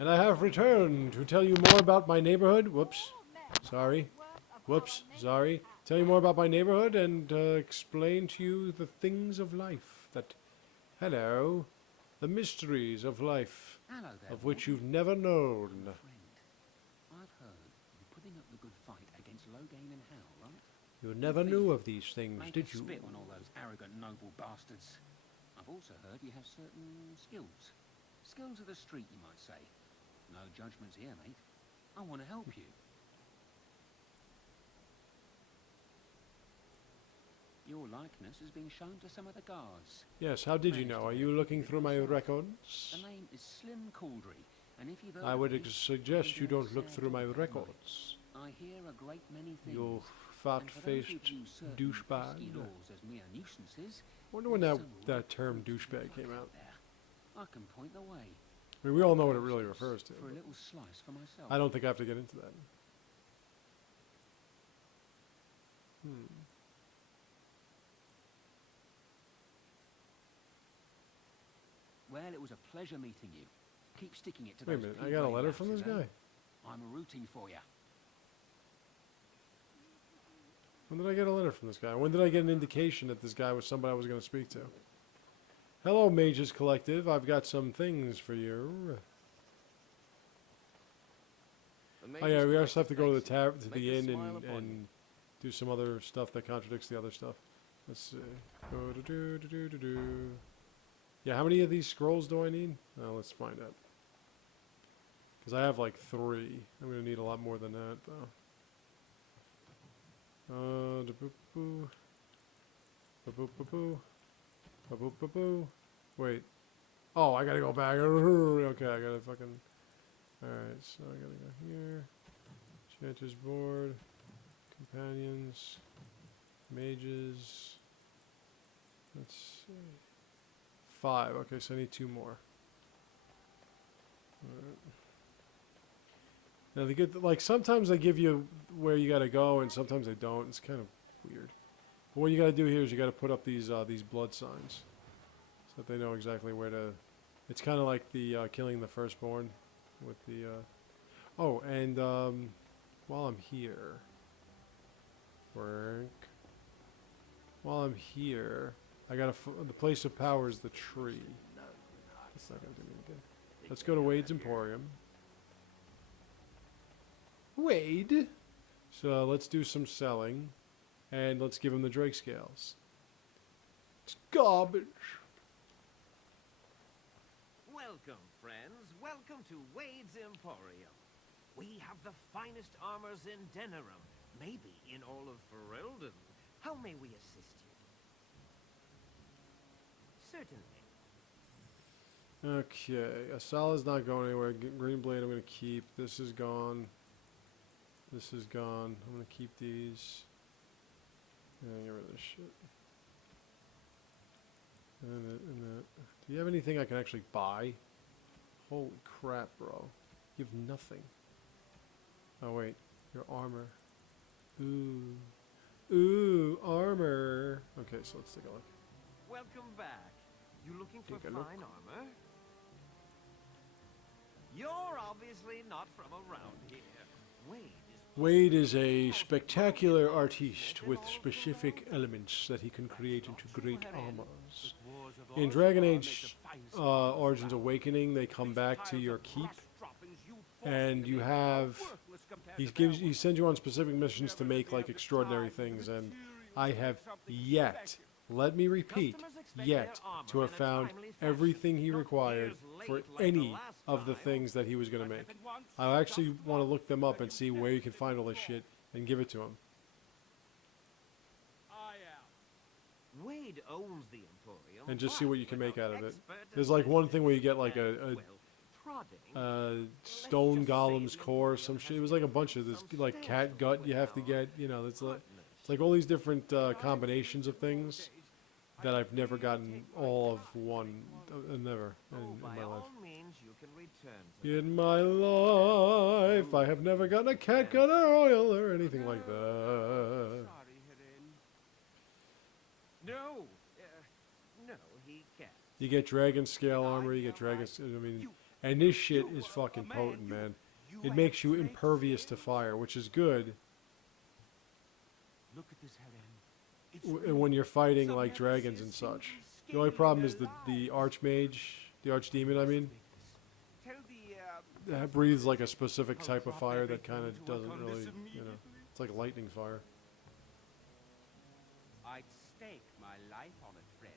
And I have returned to tell you more about my neighborhood. Whoops. Sorry. Whoops. Sorry. Tell you more about my neighborhood and explain to you the things of life that... Hello. The mysteries of life. Hello there, Of which Warden. you've never known. Friend, I've heard you're putting up the good fight against Loghain and Hal, right? You never knew of these things, Make did a you? spit on all those arrogant noble bastards. I've also heard you have certain skills. Skills of the street, you might say. No judgments here, mate. I want to help you. Your likeness has been shown to some of the guards. Yes, how did you know? Are you looking through my records? The name is Slim Cauldry, and if you've heard I of would me, suggest you don't look through my family. records. I hear a great many things. You and for those fat-faced who view certain douchebag. pesky laws as mere nuisances, I wonder when there's that, some that term right good douchebag folk came out. there. I can point the way. I mean, we all know what it really refers to. For a little slice for myself. I don't think I have to get into that. Well, it was a pleasure meeting you. Keep sticking it to Wait a those minute, I P-grade got a letter from this lapses, eh? guy? I'm rooting for you. When did I get a letter from this guy? When did I get an indication that this guy was somebody I was going to speak to? Hello, Mages Collective. I've got some things for you. Oh yeah, we also have to go to the inn and do some other stuff that contradicts the other stuff. Let's see. Yeah, how many of these scrolls do I need? Well, let's find out. Because I have like 3. I'm going to need a lot more than that, though. Wait. Oh, I gotta go back. Okay, I gotta fucking... Alright, so I gotta go here. Chanter's board. Companions. Mages. Let's see. 5. Okay, so I need 2 more. Alright. Now, like, sometimes they give you where you gotta go, and sometimes they don't. It's kind of weird. But what you gotta do here is you gotta put up these blood signs, so that they know exactly where to... It's kind of like the killing the firstborn with the... Oh, and while I'm here... While I'm here, I gotta... The place of power is the tree. That's not gonna do me good. Let's go to Wade's Emporium. Wade. So let's do some selling, and let's give him the Drake scales. It's garbage. Welcome, friends. Welcome to Wade's Emporium. We have the finest armors in Denerim, maybe in all of Ferelden. How may we assist you? Certainly. Okay, Asala's not going anywhere. Green Blade I'm going to keep. This is gone. This is gone. I'm going to keep these. And get rid of this shit. And that. Do you have anything I can actually buy? Holy crap, bro. You have nothing. Oh, wait. Your armor. Ooh. Ooh, armor. Okay, so let's take a look. Welcome back. You looking for Take a fine look. armor? You're obviously not from around here. Wade is a spectacular artiste with specific elements that he can create into great armors. In Dragon Age Origins Awakening, they come back to your keep, and you have... He sends you on specific missions to make, like, extraordinary things, and I have yet, let me repeat, yet to have found everything he required for any of the things that he was going to make. I actually want to look them up and see where you can find all this shit and give it to him. Wade owns the Emporium, And just see what you can make out of it. expert There's like one thing where you get like and, well, prodding. stone golem's core, some shit. It was like a bunch of this, like cat gut you have to get. You know, it's like all these different combinations of things that I've never gotten all of one, never in By my life. all means, you can return to In my life, I have never gotten a cat gut oil or anything like that. No, he can't. You get dragon scale armor. You get dragon. I mean, And this shit is fucking potent, man. It makes you impervious to fire, which is good Look at this Helen. It's when you're fighting like dragons and such. The only problem is the archmage, the archdemon, I mean, Tell the that breathes like a specific type of fire that kind of doesn't really, you know, it's like lightning fire. I'd stake my life on it, friend.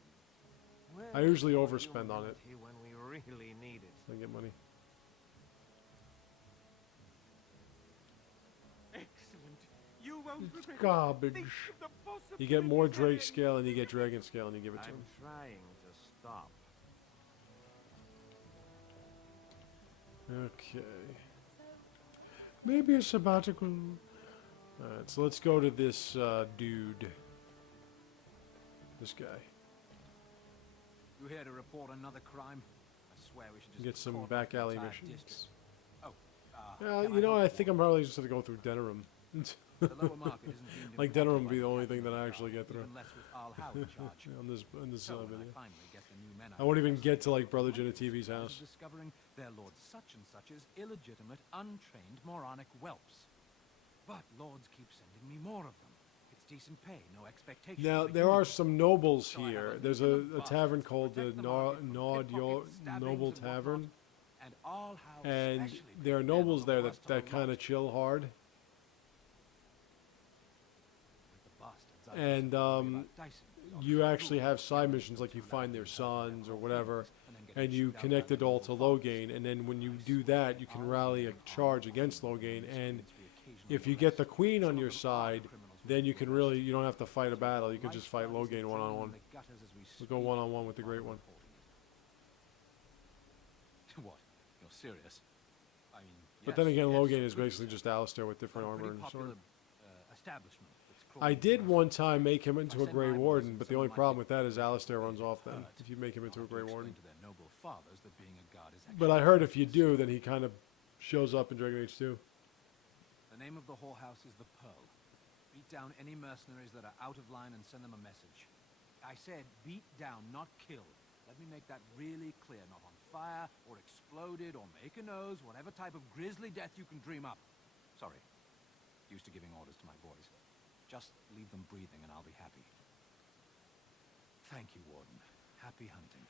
well, I usually you'll overspend on it. be when we really need it. I get money. Excellent. You won't It's regret it. garbage. Think of the You get more possibilities, Drake Helen. scale and you get dragon scale and you give it to I'm him. trying to stop. Okay. Maybe a sabbatical. Alright, so let's go to this dude. This guy. You here to report another crime? I swear we should just Get some cordon back off the alley entire missions. district. Oh, Yeah, can you know, I help think I'm probably just gonna go through Denerim. The lower market isn't deemed Like important Denerim would by be the only captain thing that I of the actually guard, get through. even less with Al Howe in charge. on this So when video. I finally get the new men I won't even out, get to like Brother one of the Genetivi's surprise house. of discovering their Lord such and such's illegitimate, untrained, moronic whelps. But lords keep sending me more of them. It's decent pay, no expectation. Now of a there are union. some nobles So I have here. a There's legion a of tavern bastards to called the protect the market from Nod pickpockets, stabbings, Noble and whatnot. Tavern, And Al Howe and especially there are because they're nobles the there worst of that the kind lot. of chill hard. With the bastards, I And, just worry about dicing. You actually have side missions like you find their sons or whatever, and you connect it all to Loghain, and then when you do that, you can rally a charge against Loghain, and if you get the queen on your side, then you can really, you don't have to fight a battle, you can just fight Loghain one-on-one. We'll go one-on-one with the Great One. What? You're serious? I mean, But then again, yes, Loghain is could be basically just serious. Alistair with different Got a armor pretty and popular, sword. establishment that's I crawling did around. one time make him into a I send Grey my Warden, boys but and the some only of my problem with people that is Alistair runs off then, hurt. if you make him into a I'll have to Grey explain Warden. to their noble fathers that being a god is But I actually heard if you business. do, then he kind of shows up in Dragon Age 2. The name of the whorehouse is the Pearl. Beat down any mercenaries that are out of line and send them a message. I said beat down, not kill. Let me make that really clear. Not on fire, or exploded, or make a nose, whatever type of grisly death you can dream up. Sorry. Used to giving orders to my boys. Just leave them breathing and I'll be happy. Thank you, Warden. Happy hunting.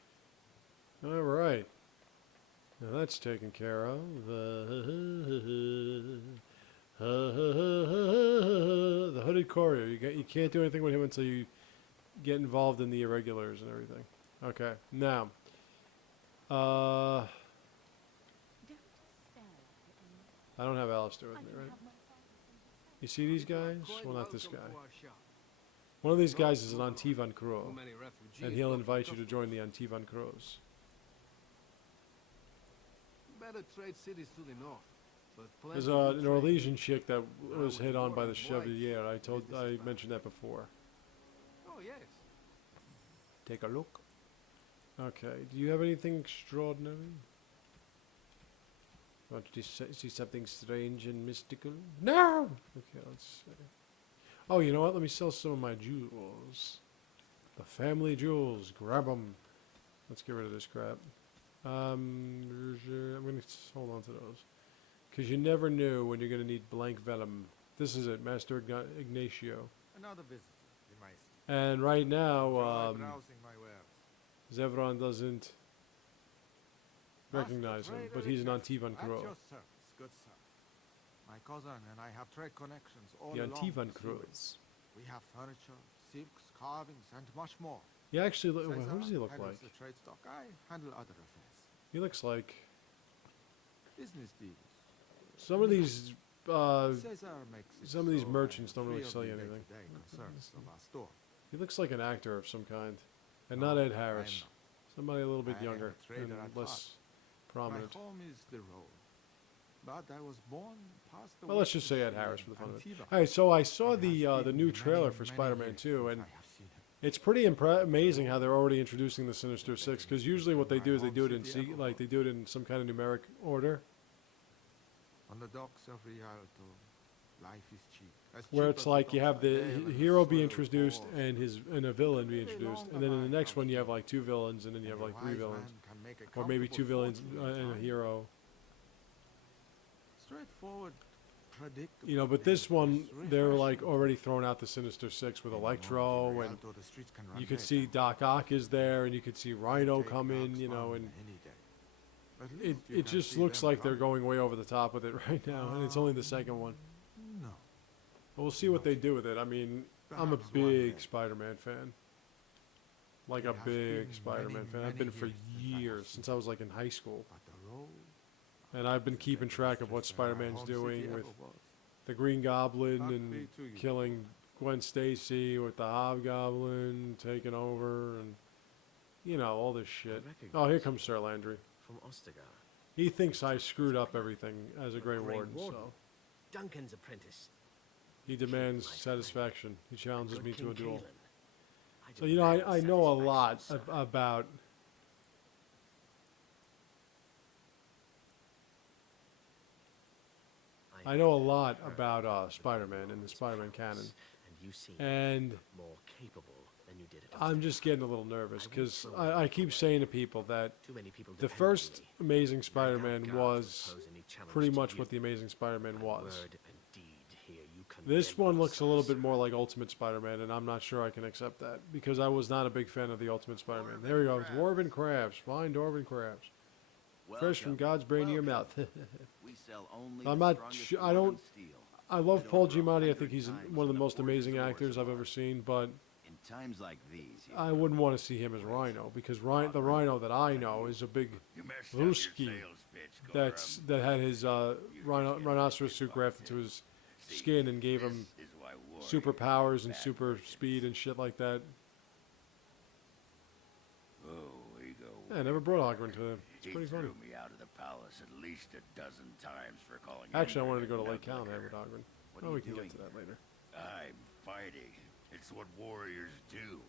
All right. Now that's taken care of. The Hooded Courier. You can't do anything with him until you get involved in the irregulars and everything. Okay. Now. I don't have Alistair with me, right? You see these guys? Well, not this guy. One of these guys is an Antivan Crow, and he'll invite you to join the Antivan Crows. Better trade cities to the north. But There's plenty of a trade. Norwegian chick that was hit on by the Chevalier. I mentioned that before. Oh yes. Take a look. Okay. Do you have anything extraordinary? Want to see something strange and mystical? No! Okay, let's see. Oh, you know what? Let me sell some of my jewels. The family jewels. Grab them. Let's get rid of this crap. I'm going to hold on to those. Because you never knew when you're going to need blank vellum. This is it, Master Ignacio. Another visitor, the Maester. And right now, Browsing my wares. Zevron doesn't recognize him, but he's an Antivan At Crow. your service, good sir. My cousin and I have trade connections all The along Antivan the seaways. Crows. We have furniture, silks, carvings, and much more. He actually, what Caesar does he look handles like? the trade stock. I handle other affairs. He looks like Business deals. some of these. Caesar makes it some of these so merchants I am don't really free of sell the you anything. day-to-day concerns of our store. He looks like an actor of some kind, and No, not Ed I am Harris. not. Somebody a little bit I am younger a trader and at less prominent. My home is the road. But I was born, passed Well, let's just away say in Ed Harris for the fun of it. Antiva. All right, so I saw It the has been new many, trailer for many Spider-Man years 2, since and I have seen him. it's pretty amazing how they're already introducing the Sinister Six. Because usually what they do is they do it in they do it in some kind of numeric order. On the docks of Rialto, life is cheap. As where cheap it's as like you dogs have by the day and the hero be soil introduced falls. and a villain be introduced, and then in the next one you have comes like 2 villains, and then you have and like a 3 wise villains, man can make a or maybe 2 comfortable villains fortune in and a time. hero. Straightforward, predictable. You know, but this one, It's they're like refreshing. already thrown out the Sinister Six with In a moment in Electro, and Rialto, the streets can run you could red. see Doc Ock is there, and you could see You Rhino take come in, Doc's you know, farm and any day. At it, least you it can just see looks them like they're coming. going way over the top with it right now, and it's only the second one. No. But we'll see what they do with it. I mean, I'm a Perhaps one big day. Spider-Man fan. Like It a has big been Spider-Man many, fan. I've many been for years since I have years, seen since I was like in high school. But the road And I've been is the keeping track of what bestest in my Spider-Man's home city doing ever with was. the Green Goblin Not and be to you. killing Gwen Stacy, with the Hobgoblin taking over, and you know, all this shit. Oh, here comes Sir Landry. From Ostagar. He thinks I screwed up everything as a Grey Grey Warden, Warden. so Duncan's apprentice. he demands satisfaction. He challenges Good me to a King duel. Kaelin. So, you know, I demand know a lot satisfaction, sir. about... I know a lot about Spider-Man and the Spider-Man canon. And you seem And more capable than you did at I'm Ostagar. just getting a little nervous because I keep saying to people that Too many people the depend on first me. Amazing I doubt Spider-Man guards was would pose any challenge pretty to much you. what the Amazing Spider-Man My was. word and deed here you This condemn one looks a little yourself, bit more like Ultimate Spider-Man, and I'm not sure I can accept that because I was not a big fan of the Ultimate Spider-Man. There we go, Dwarven Crabs, fine Dwarven Crabs, fresh from God's brain to your mouth. We sell only I'm the not strongest su- I dwarven don't- steel. I love It Paul over Giamatti. I 100 think he's times one of the the most forge's amazing ores actors I've are. ever seen, but In times like these, you I wouldn't want to see him as Rhino because the Rhino that I know is a big messed Ruski that had his rhinoceros suit grafted to his skin and gave him superpowers and super speed and shit like that. Oh, ego. Yeah, I never brought Ogren to him. It's He pretty funny. threw me out of the palace at least a dozen times for calling. Actually, I in wanted to go to nut Lake Callahan liquor. with Ogren. What Oh, are we you can doing? get to that later. I'm fighting. It's what warriors do.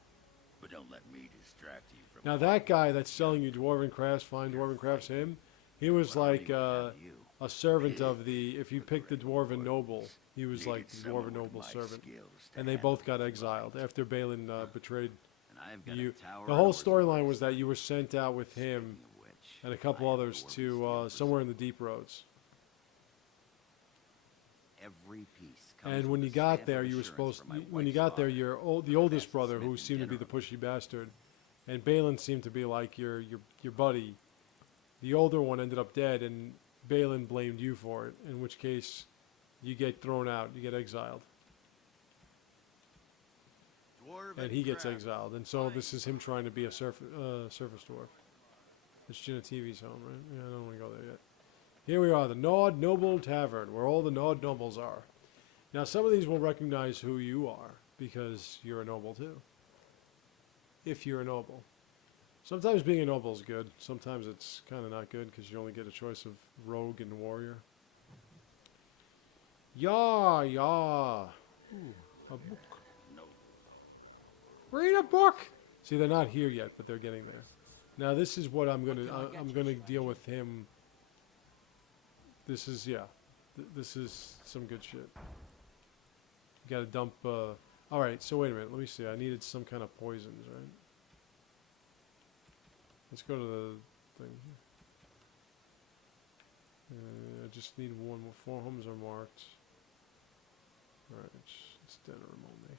But don't let me distract you from. Now that guy that's selling you Dwarven Crafts, fine Dwarven Crafts, him, he was like a servant of the, if you picked the Dwarven Noble, he was like the Dwarven Noble servant. And they both got exiled after Balin betrayed you. The whole storyline was that you were sent out with him and a couple others to somewhere in the Deep Roads. Every piece comes And when with you a got stamp there, of you were assurance supposed, from my when you wife's got there, father. the oldest Best brother, who smith in seemed to be the Denerim. pushy bastard, and Balin seemed to be like your buddy. The older one ended up dead, and Balin blamed you for it, in which case you get thrown out, you get exiled. And he gets exiled, and so this is him trying to be a surface dwarf. It's Jenna TV's home, right? Yeah, I don't want to go there yet. Here we are, the Nord Noble Tavern, where all the Nord Nobles are. Now, some of these will recognize who you are, because you're a noble too. If you're a noble. Sometimes being a noble is good. Sometimes it's kind of not good, because you only get a choice of rogue and warrior. Yeah. Ooh, a book. Read a book! See, they're not here yet, but they're getting there. Now, this is what I'm gonna deal with him. This is, yeah. This is some good shit. You gotta dump, alright, so wait a minute, let me see. I needed some kind of poisons, right? Let's go to the thing here. I just need one more. 4 homes are marked. Alright, it's Denerim only.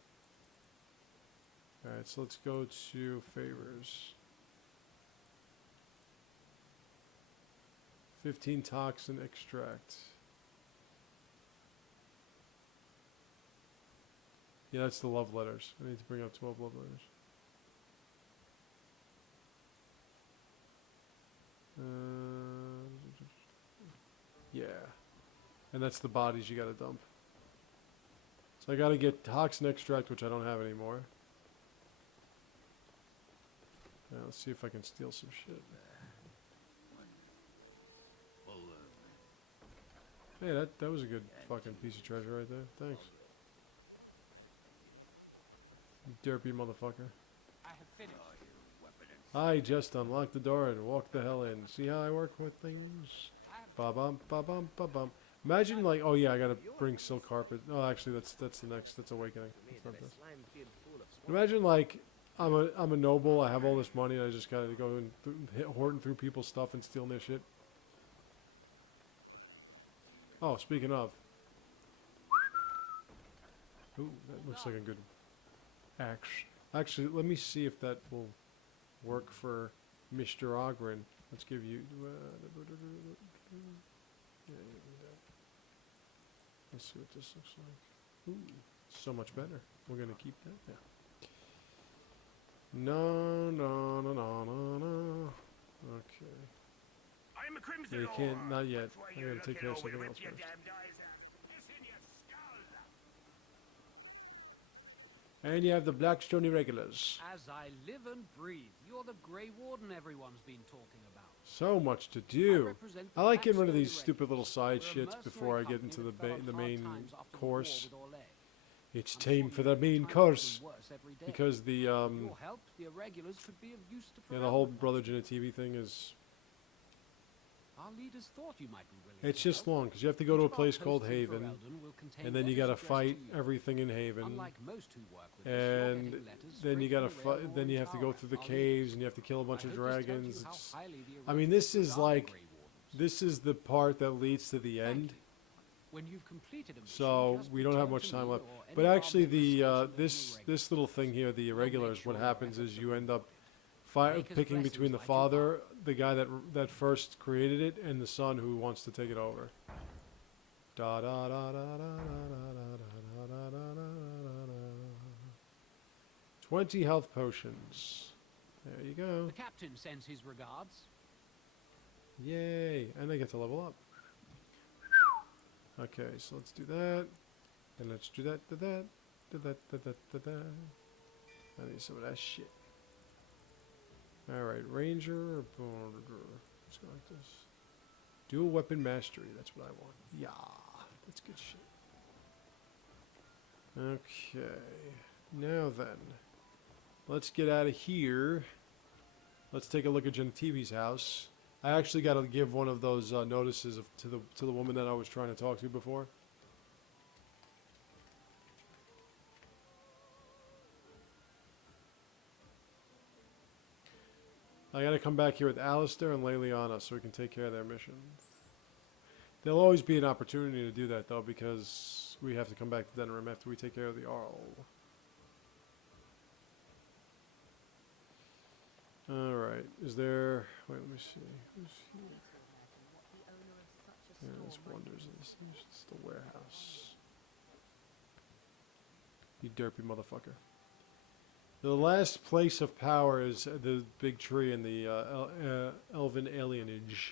Alright, so let's go to favors. 15 toxin extract. Yeah, that's the love letters. I need to bring up 12 love letters. Yeah. And that's the bodies you gotta dump. So I gotta get toxin extract, which I don't have anymore. Yeah, let's see if I can steal some shit. Hey, that was a good fucking piece of treasure right there. Thanks. You derpy motherfucker. I have finished. I just unlocked the door and walked the hell in. See how I work with things? Ba-bum, ba-bum, ba-bum. Imagine like, oh yeah, I gotta bring silk carpet. Oh, actually, that's the next. That's awakening. That's not this. Imagine like, I'm a noble. I have all this money. And I just gotta go and hoarding through people's stuff and stealing their shit. Oh, speaking of. Ooh, that looks like a good axe. Actually, let me see if that will work for Mr. Ogren. Let's give you. Yeah, let's see what this looks like. Ooh, so much better. We're gonna keep that now. No, no, no, no, no, no. Okay. I'm a Crimson Yeah, you can't. Orb. Not yet. That's why I you're gotta take looking care of over something with else your first. damned eyes out. It's in your skull. And you have the Blackstone Irregulars. As I live and breathe, you're the Grey Warden everyone's been talking about. So much to do. I like getting rid of these stupid little side shits before I get into the main course. It's time for the main course. Because the yeah, the whole Brother Genetivi thing is. Our leaders thought you might be willing It's to just help. long because you have to go to a Each of our place called posts in Haven, Ferelden will contain and then you letters gotta addressed fight to you. everything in Haven, Unlike most who work with us, you're and getting letters then you straight gotta from the fight. Realm Then you have to go Tower. through the Our caves, leaders. and you have to kill a bunch I of hope this tells dragons. you how It's, highly the I mean, this is regard the like, Grey Wardens. this is the part that leads to the Thank end. you. When you've completed a mission, So just we don't have return much to time me left. or any But of our actually, members stationed in this irregulars. little thing here, the We'll make irregulars, sure what your happens is efforts you are end up Make us picking blessings between the like your father, the guy that first created it, and the son who wants to take it over. Da da da da da da da da da da da da. 20 health potions. There you go. The captain sends his regards. Yay! And I get to level up. Okay, so let's do that. And let's do that, da that, da that, da that, da da. I need some of that shit. Alright, Ranger. Let's go like this. Dual weapon mastery, that's what I want. Yeah, that's good shit. Okay, now then, let's get out of here. Let's take a look at Genetivi's house. I actually got to give one of those notices to the woman that I was trying to talk to before. I got to come back here with Alistair and Leliana so we can take care of their mission. There'll always be an opportunity to do that, though, because we have to come back to Denerim after we take care of the Arl. Alright, is there... Wait, let me see. Who's here? Yeah, there's wonders in this. It's the warehouse. You derpy motherfucker. The last place of power is the big tree in the elven alienage.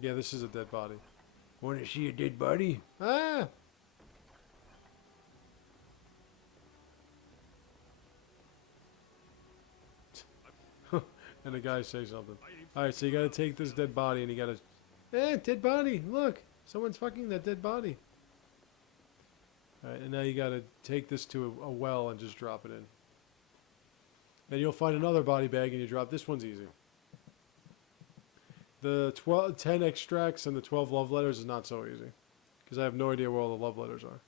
Yeah, this is a dead body. Want to see a dead body? Ah! And the guy says something. Alright, so you gotta take this dead body and you gotta... dead body! Look! Someone's fucking that dead body. Alright, and now you gotta take this to a well and just drop it in. Then you'll find another body bag and you drop... This one's easy. The 10 extracts and the 12 love letters is not so easy. Because I have no idea where all the love letters are.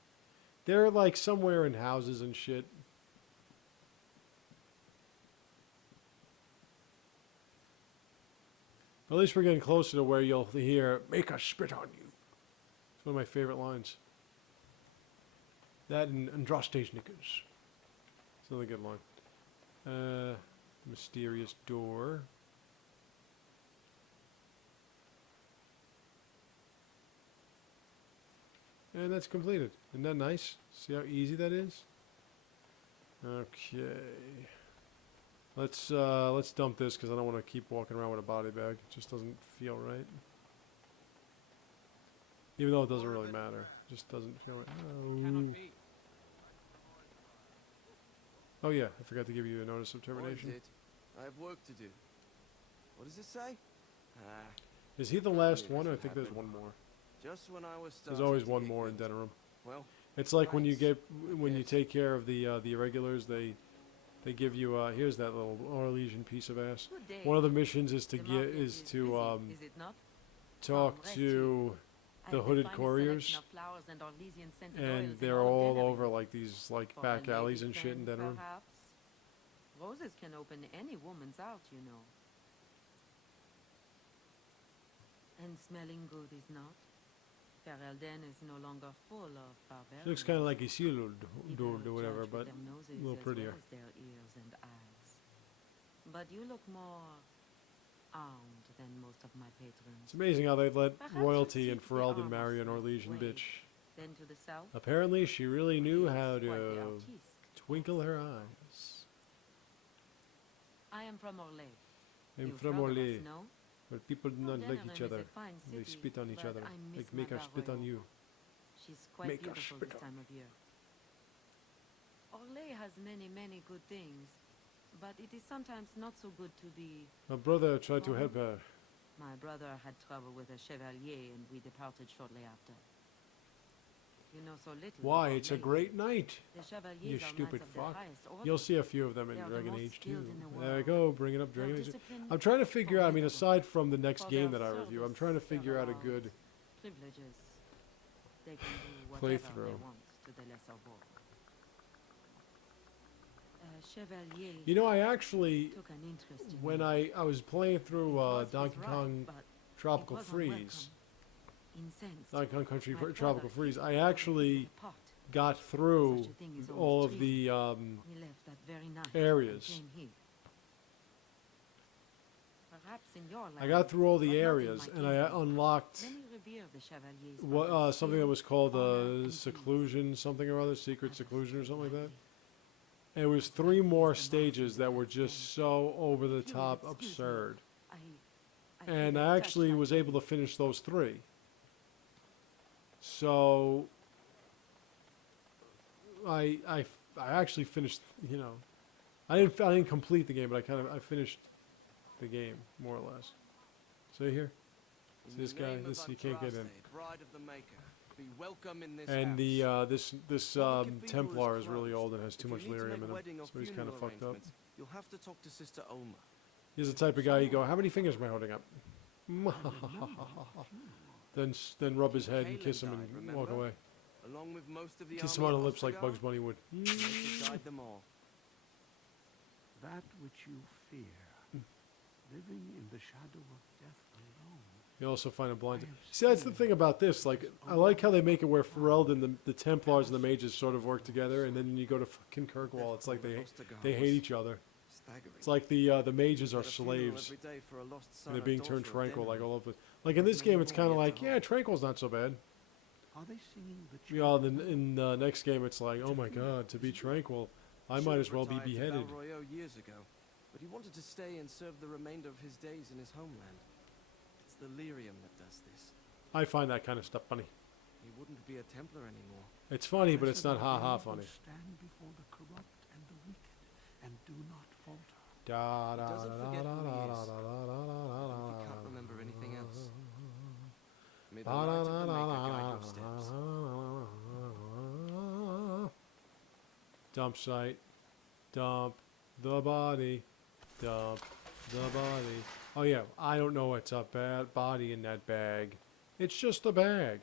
They're like somewhere in houses and shit. At least we're getting closer to where you'll hear, "Make us spit on you." It's one of my favorite lines. That and Andraste's knickers. It's another good line. Mysterious door. And that's completed. Isn't that nice? See how easy that is? Okay. Let's dump this because I don't want to keep walking around with a body bag. It just doesn't feel right. Even though it doesn't really matter. It just doesn't feel right. Cannot be. Oh yeah, I forgot to give you a notice of termination. What is it? I have work to do. What does it say? Is he the last one? Or I think there's one more. Just when I was There's always starting one to get more in guilty. Denerim. Well, It's like when you nice. when you Yes. take care of the irregulars, they give you here's that little Orlesian piece of ass. Good day. One of the missions is to The get market is busy, to is it not? talk to the hooded couriers, and they're all over like these like back alleys and shit in Denerim. Roses can open any woman's out, you know. And smelling good is not. Ferelden is no longer full of barbarians. She looks kind of like Isildur People or whatever, judge with but their noses a little as prettier. well as their ears and eyes. But you look more armed than most of my patrons. It's amazing how they let Perhaps royalty you and seek the Ferelden armor marry an smith's Orlesian way. bitch. Then to the south, Apparently, she really knew how is quite the to artiste. twinkle her eyes. I am from Orlais. I'm You've from heard of us, Orlais, no? where people do Well, not like Denerim each is other. a fine They city, spit on each but other. I miss Like make her spit on Royaux. you. She's quite Make her beautiful spit this on- time of year. Orlais has many, many good things, but it is sometimes not so good to be. My brother tried to help her. My brother had trouble with a chevalier, and we departed shortly after. You know so little. Why? of It's a Orlais. great night. The chevaliers You are stupid knights of the fuck. highest order. You'll see a few of them in They are the Dragon most Age 2. skilled in the There we world. go, bringing up Their Dragon Age. discipline I'm trying to figure out, I mean, formidable. aside from the next For game their that I review, I'm service, trying to their figure out a allowance, good privileges. They can do whatever playthrough. they want to the lesser borg. Chevalier You know, I actually, took an interest in when me. I was playing through It was Donkey right, Kong but Tropical it wasn't Freeze, welcome. Incensed. Donkey Kong Country My Tropical brother Freeze, I hid actually the pot. got through Such a thing is all almost of the He left that very night and areas. came here. Perhaps in your I got land, through all but the not in areas, my and I kingdom. unlocked Many revere the chevaliers for their something that skill, was called honor, and peace. seclusion, something or other, secret Others seclusion or something like that. mighty. And it was 3 more stages that were just so over the top Excuse me. absurd. I And feel I touched actually like was you. able to finish those 3. So I actually finished, you know, I didn't complete the game, but I finished the game more or less. See here? In This the guy, name of this you can't get in. Andraste, bride of the Maker, be welcome in this And the house. this While the cathedral Templar is really closed, old and has too if much you need to lyrium make in him, wedding or so he's kind of funeral fucked up. arrangements, You'll have to talk to Sister Oma. He's the type of guy you go, how many fingers am I holding up? then rub his head and Kaelin kiss him died, and walk remember? away. Along with most of the Kiss army him on the of lips like Ostagar, Bugs Bunny would. she died them all. That which you fear, living in the shadow of death alone. You also find a blind. See, that's the thing about this. Like, I like how they make it where Ferelden, the Templars, and the mages sort of work together, and then you go to fucking Kirkwall. It's like they hate each other. Staggering. It's like the mages are At a funeral slaves, every day for a lost son and they're or being daughter turned of tranquil, like Denerim. all over. Like in this game, it's kind of like, yeah, tranquil's not so bad. Are they singing the You know, in the next game, it's like, oh my god, to be tranquil, I might as well be Retired to beheaded. BioWare years ago, but he wanted to stay and serve the remainder of his days in his homeland. It's the lyrium that does this. I find that kind of stuff funny. He wouldn't be a Templar anymore. It's funny, but it's not ha-ha funny. Stand before the corrupt and the wicked, and do not falter. Da da da doesn't da forget da who he da is, da da If he can't remember anything else. May the da light da of the da Maker guide your steps. Dump site. Dump the body. Dump the body. Oh yeah, I don't know what's up bad body in that bag. It's just a bag.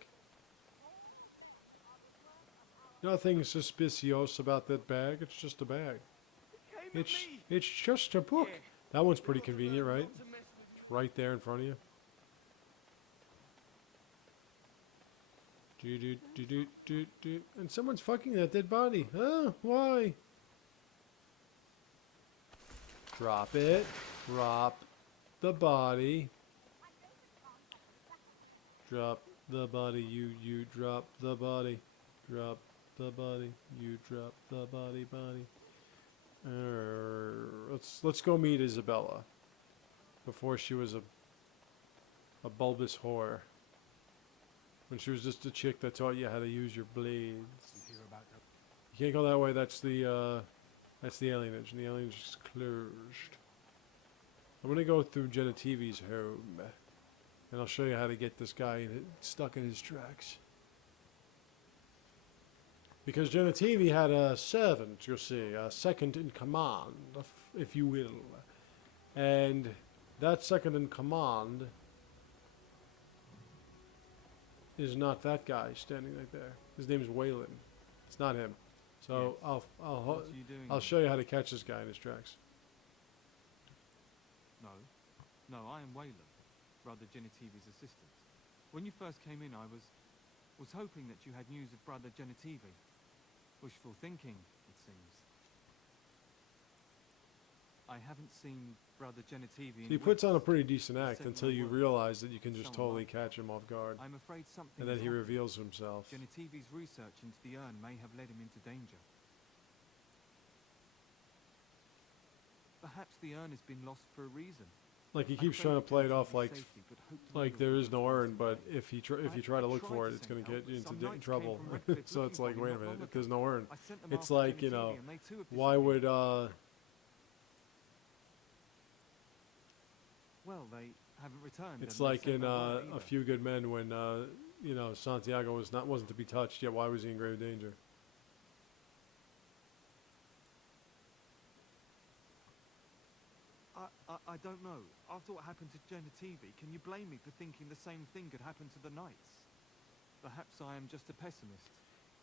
Nothing suspicious about that bag. It's just a bag. It's just a book. That one's pretty convenient, right? Right there in front of you. Do. And someone's fucking that dead body. Huh? Why? Drop it. Drop the body. Drop the body. You drop the body. Drop the body. You drop the body. Let's go meet Isabella before she was a bulbous whore. When she was just a chick that taught you how to use your blades. You can't go that way. That's the alienage, and the alienage is closed. I'm gonna go through Genetivi's home, and I'll show you how to get this guy stuck in his tracks. Because Genetivi had a servant, you see, a second in command, if you will. And that second in command is not that guy standing right there. His name's Waylon. It's not him. So Yes. What are you doing I'll here? show you how to catch this guy in his tracks. No, I am Waylon, Brother Genitivi's assistant. When you first came in, I was hoping that you had news of Brother Genitivi. Wishful thinking, it seems. I haven't seen Brother Genitivi in He puts on a weeks. pretty decent He act said until my you word. realize that you can just So totally am I. catch him off guard. I'm afraid something And then is he off. reveals himself. Genitivi's research into the urn may have led him into danger. Perhaps the urn has been lost for a reason. Like he I'm keeps afraid trying to that play it off Genitivi like safely, but hope to know like the there is whereabouts no of urn, the but body. if you try to look I for it, it's tried going to to get send you help, into but some knights came trouble. from Redcliffe So it's looking like, for wait a him not minute, long there's no urn. I sent them It's after like, you know, Genitivi and they too have why disappeared. would Well, they haven't returned. it's and they like sent in no word A either. Few Good Men when you know, Santiago wasn't to be touched, yet why was he in grave danger? I don't know. After what happened to Genitivi, can you blame me for thinking the same thing could happen to the knights? Perhaps I am just a pessimist.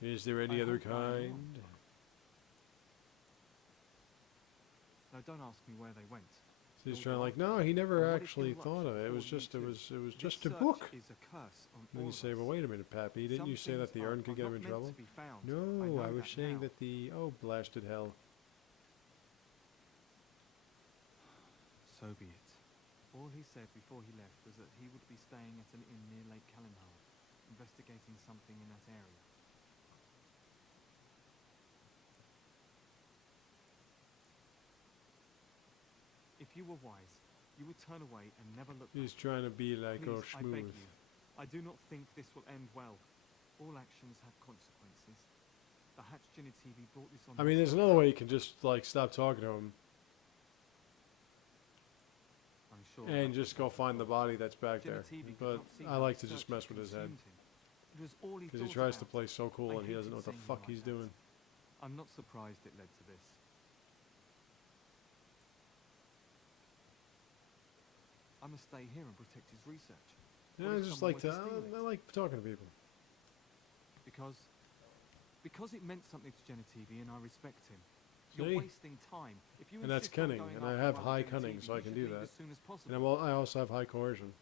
Is there any I other hope I am wrong. kind? Now, don't ask me where they went. So he's Nor trying do I. like, no, he never And what if actually the thought of it. It was eruption just forward it was This just a search book. is a curse on And then all you of say, us. well, wait a minute, Pappy, didn't Some you say that the things urn could are get him not in meant trouble? to be found. I No, know I was that saying now. that the blasted hell. So be it. All he said before he left was that he would be staying at an inn near Lake Calenhard, investigating something in that area. If you were wise, you would turn away and never look back. He's trying to be like Please, all I beg smooth. you. I do not think this will end well. All actions have consequences. Perhaps Genitivi brought this on I mean, there's himself. another way you can just like stop talking to him I'm sure and that just was go find the body that's back there. Genitivi could But not see I how like the to just search mess had with his head consumed him. It was all he because he thought tries to about. play so cool I and he doesn't hated know what the seeing him fuck like he's that. doing. I'm not surprised it led to this. I must stay here and protect his research. Yeah, What I if just someone like were to. to steal I it? like talking to people. Because it meant something to Genitivi and I respect him. See? You're wasting time. If you And that's insist on cunning, going and I after have Brother high Genitivi, cunning, so I you can should do leave that. as soon as possible. And I also have high coercion.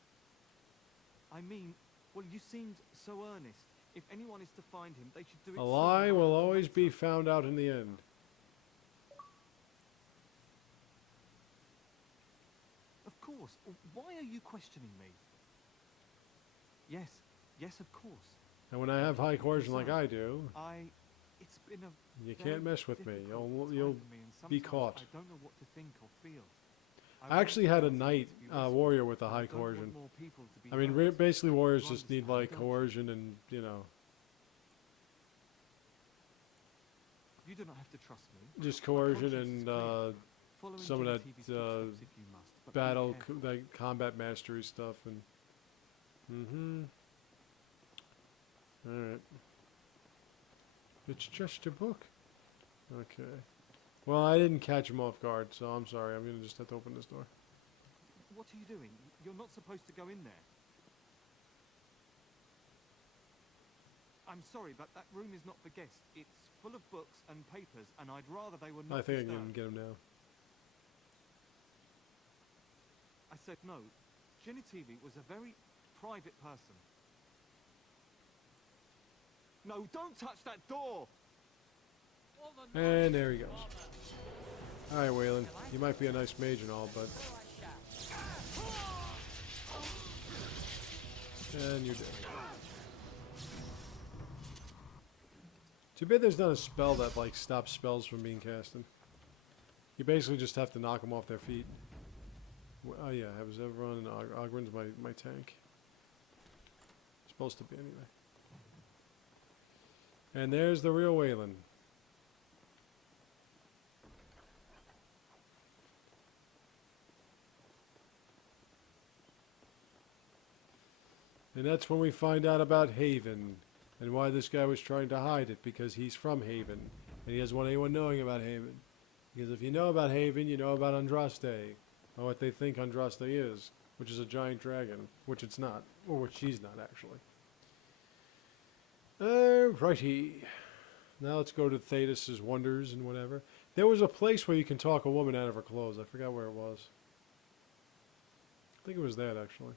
I mean, well, you seemed so earnest. If anyone is to find him, they should do it A sooner lie will rather than always be later. found out in the end. Of course. Why are you questioning me? Yes, of course. And when I have high coercion like I do, It's been a you very can't mess with me. difficult time You'll for me, and be sometimes caught. I don't know what to think or feel. I actually had a want knight Genitivi to be rescued, warrior with a and I high don't want coercion. more people to be I mean, hurt. basically warriors You just need understand, like don't you? coercion and, you know, You do not have to trust me. just My coercion conscience is and clear. Follow in some of that Genitivi's footsteps if you must, but be battle, careful. like combat mastery stuff and. All right. It's just a book. Okay. Well, I didn't catch him off guard, so I'm sorry. I'm gonna just have to open this door. What are you doing? You're not supposed to go in there. I'm sorry, but that room is not for guests. It's full of books and papers, and I'd rather they were not I think I can disturbed. get him now. I said no. Genitivi was a very private person. No, don't touch that door! And there he goes. All right, Waylon. You might be a nice mage and all, but. And you're dead. Too bad there's not a spell that like stops spells from being casted. You basically just have to knock them off their feet. Oh yeah, I was ever on Ogren's my tank. Supposed to be anyway. And there's the real Waylon. And that's when we find out about Haven and why this guy was trying to hide it, because he's from Haven and he doesn't want anyone knowing about Haven. Because if you know about Haven, you know about Andraste, or what they think Andraste is, which is a giant dragon, which it's not, or which she's not actually. Righty. Now let's go to Thetis' Wonders and whatever. There was a place where you can talk a woman out of her clothes. I forgot where it was. I think it was that, actually.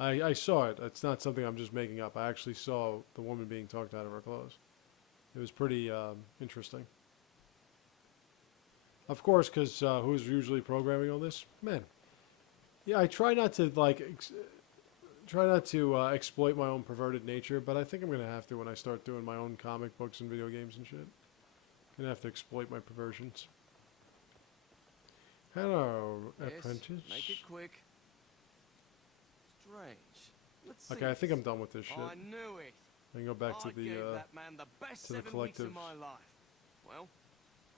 I saw it. It's not something I'm just making up. I actually saw the woman being talked out of her clothes. It was pretty interesting. Of course, because who's usually programming all this? Men. Yeah, I try not to, like, exploit my own perverted nature, but I think I'm going to have to when I start doing my own comic books and video games and shit. I'm going to have to exploit my perversions. Hello, Yes, apprentice. make it quick. Strange. Let's see. Okay, I think I'm done with this shit. I knew it. I can go back to I the, gave that man the best to the 7 weeks collective. of my life. Well,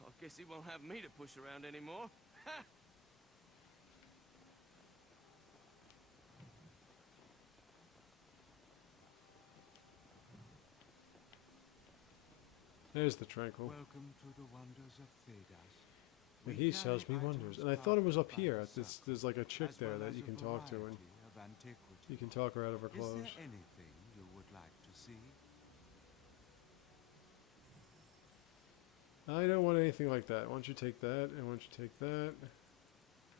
I guess he won't have me to push around anymore. Ha! There's the tranquil. Welcome to the wonders of Thedas. And he sells me wonders. And I thought it was up here. There's like a chick there that you can talk to, and you can talk her out of her Is clothes. there anything you would like to see? I don't want anything like that. Why don't you take that, and why don't you take that?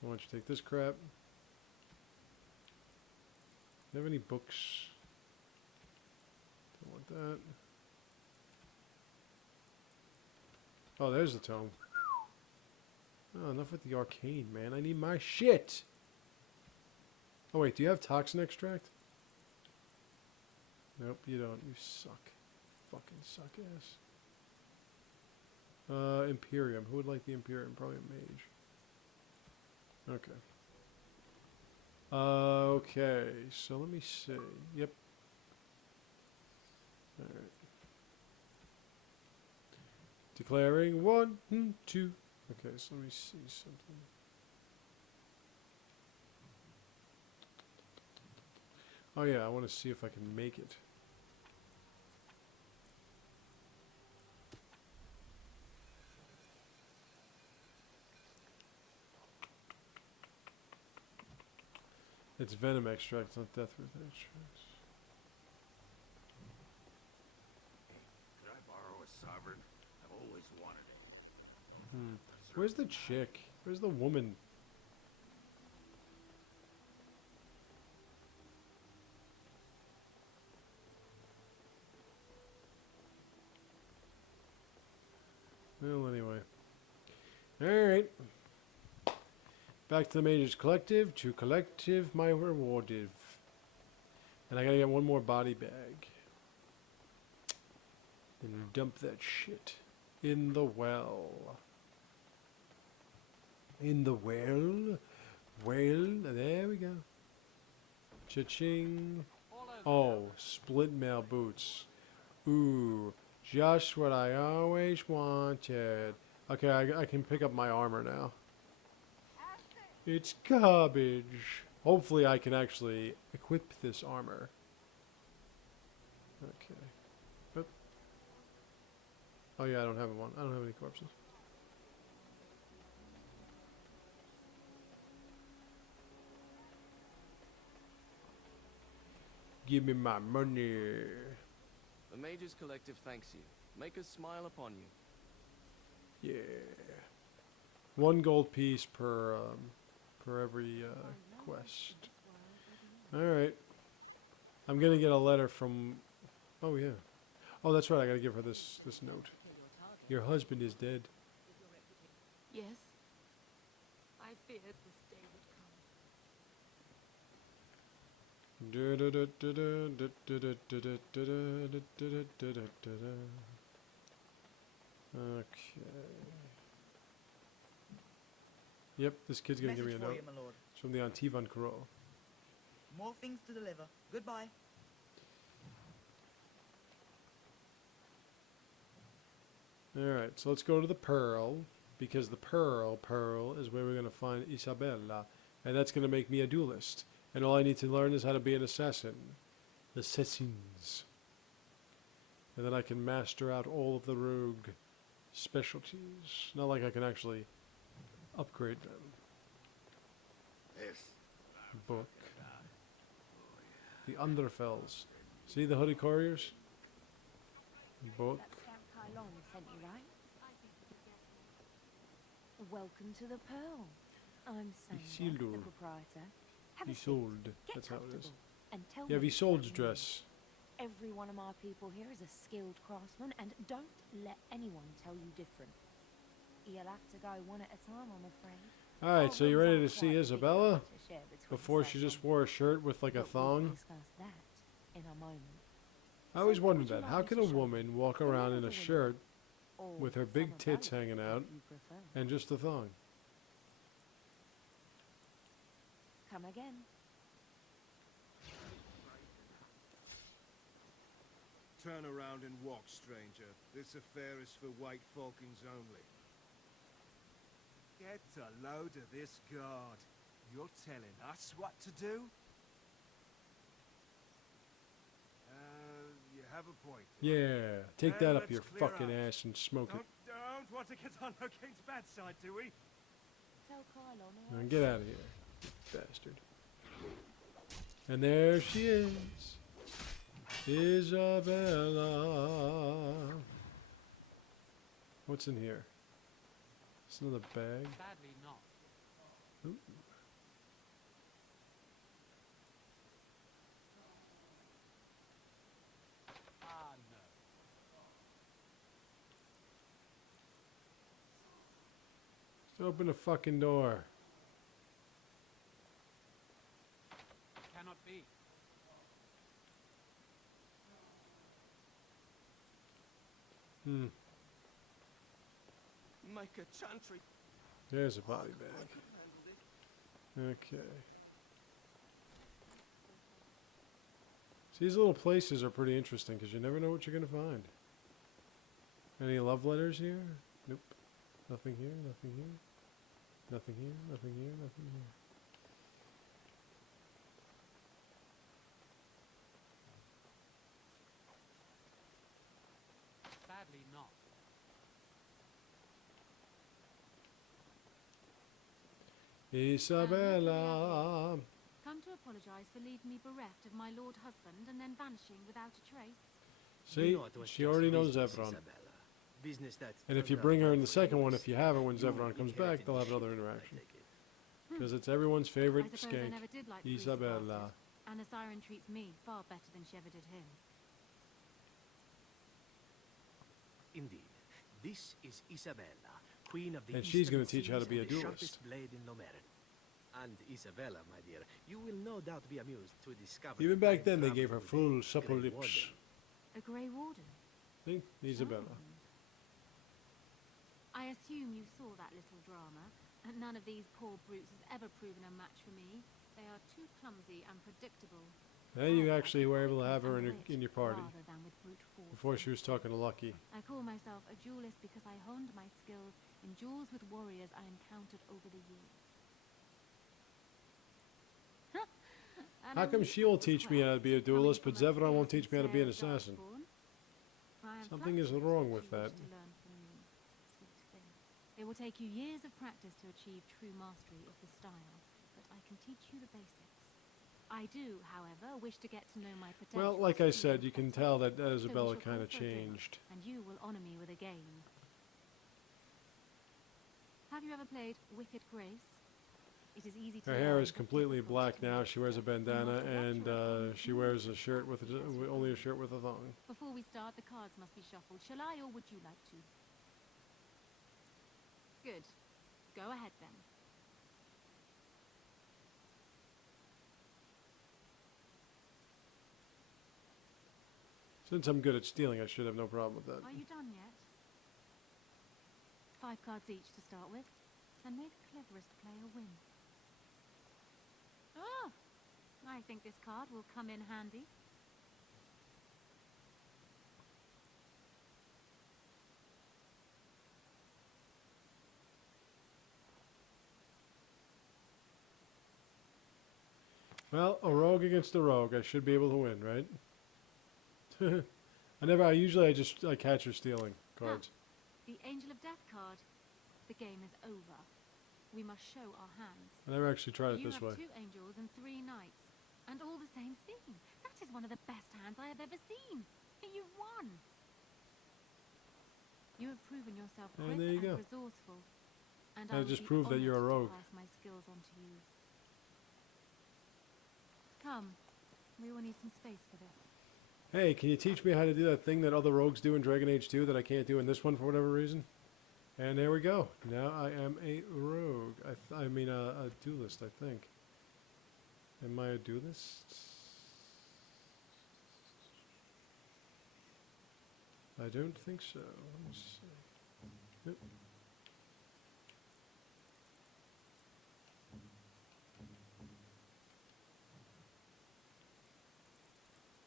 Why don't you take this crap? Do you have any books? Don't want that. Oh, there's the tome. Oh, enough with the arcane, man. I need my shit! Oh, wait, do you have toxin extract? Nope, you don't. You suck. Fucking suck ass. Imperium. Who would like the Imperium? Probably a mage. Okay. Okay, so let me see. Yep. Alright. Declaring 1, 2. Okay, so let me see something. Oh yeah, I want to see if I can make it. It's venom extract, not death root extract. Could I borrow a sovereign? I've always wanted it. Where's the chick? Where's the woman? Well, anyway. Alright. Back to the Mage's Collective to collective my rewardive. And I gotta get one more body bag. And dump that shit in the well. In the well? Well, there we go. Cha-ching. Oh, split mail boots. Ooh, just what I always wanted. Okay, I can pick up my armor now. It's garbage. Hopefully I can actually equip this armor. Okay. Oop. Oh yeah, I don't have one. I don't have any corpses. Give me my money. The Mages Collective thanks you. Make us smile upon you. Yeah. 1 gold piece per every quest. Alright. I'm gonna get a letter from... Oh yeah. Oh, that's right, I gotta give her this note. Your husband is dead. Yes. I feared this day would come. Okay. Yep, this kid's gonna give me a Message for note. you, my lord. It's from the Antivan Kuro. More things to deliver. Goodbye. Alright, so let's go to the Pearl, because the Pearl is where we're gonna find Isabella, and that's gonna make me a duelist. And all I need to learn is how to be an assassin. Assassins. And then I can master out all of the rogue specialties. Not like I can actually upgrade them. This Book. The Underfells. See the hooded couriers? Book. That scamp Kylon sent you, right? Welcome to the Pearl. I'm Sandra, the Isildur. proprietor. Have a seat. Isolde. Get That's how it is. comfortable and tell You have me Isolde's about you. dress. Every one of my people here is a skilled craftsman, and don't let anyone tell you different. You'll have to go one at a time, I'm afraid. Alright, so you Our ready to rooms see aren't quite Isabella? big enough to share between Before she just wore a shirt with like a but we'll thong? discuss that in a moment. I always So what wondered would you that. like How me can to a show you? woman walk The around men in or a the women? shirt Or with her some big of tits both, hanging if out you prefer. and just a thong? Come again. Turn around and walk, stranger. This affair is for white falkings only. Get a load of this guard. You're telling us what to do? You have a point. Yeah, take that up let's your clear fucking out. ass and smoke it. Don't want to get on the king's bad side, do we? Tell Kylon. And get out of here, bastard. And there she is. Isabella. What's in here? It's another bag. Sadly not. Ooh. Ah, no. Just open the fucking door. Cannot be. Hmm. Make a chantry. There's a body bag. Handled it. Okay. These little places are pretty interesting because you never know what you're going to find. Any love letters here? Nope. Nothing here, nothing here. Nothing here, nothing here, nothing here. Sadly not. Isabella. Come to apologize for leaving me bereft of my lord husband and then vanishing without a trace. See, You know it was she just already knows business, Zevron. Isabella. Business that And if you turned bring out her well in the for second one, yours. if you have it when You Zevron comes back, inherited they'll have the another ship, I interaction. take it. Because it's everyone's favorite I suppose I skank, never did like the greasy Isabella. bastard, and the siren treats me far better than she ever did him. Indeed. This is Isabella, queen of the And she's Eastern gonna teach how to Seas be a and the duelist. sharpest blade in Lomerin. And Isabella, my dear, you will no doubt be amused to discover Even that I back then, they am gave her crafted full with a supple Grey lips. Warden. A Grey Warden? See? Isabella. Charmed. I assume you saw that little drama, and none of these poor brutes has ever proven a match for me. They are too clumsy and predictable. Then you I actually like were able to quickness have her and in wit your party. rather than with brute force Before and she was talking to Lucky. I call myself a duelist because I honed my skills in duels with warriors I encountered over the years. And How a come she'll recent teach me how to be a request coming duelist, but from a Zevron won't fierce teach me how to be an and fair assassin? Darkspawn? I am Something is flattered wrong that with you that. wish to learn from me, sweet thing. It will take you years of practice to achieve true mastery of the style, but I can teach you the basics. I do, however, wish to get to know my potential. Well, like I said, you can tell that Isabella kind of changed. And you will honor me with a game. Have you ever played Wicked Grace? It is easy to Her hair learn, is but completely difficult black to now. master. She wears a bandana Not a and luxury. she wears a shirt with only a shirt with a thong. Before we start, the cards must be shuffled. Shall I, or would you like to? Good. Go ahead then. Since I'm good at stealing, I should have no problem with that. Are you done yet? 5 cards each to start with, and may the cleverest player win. Oh! I think this card will come in handy. Well, a rogue against a rogue. I should be able to win, right? I just catch her stealing cards. The Angel of Death card. The game is over. We must show our hands. I never actually tried it You this way. have 2 angels and 3 knights, and all the same theme. That is one of the best hands I have ever seen. You've won. You have proven yourself And quick there you and go. resourceful. And That I would just be proved that you're a honored rogue. to pass my skills on to you. Come, we will need some space for this. Hey, can you teach me how to do that thing that other rogues do in Dragon Age 2 that I can't do in this one for whatever reason? And there we go. Now I am a rogue. I mean a duelist, I think. Am I a duelist? I don't think so. Let me see. Nope.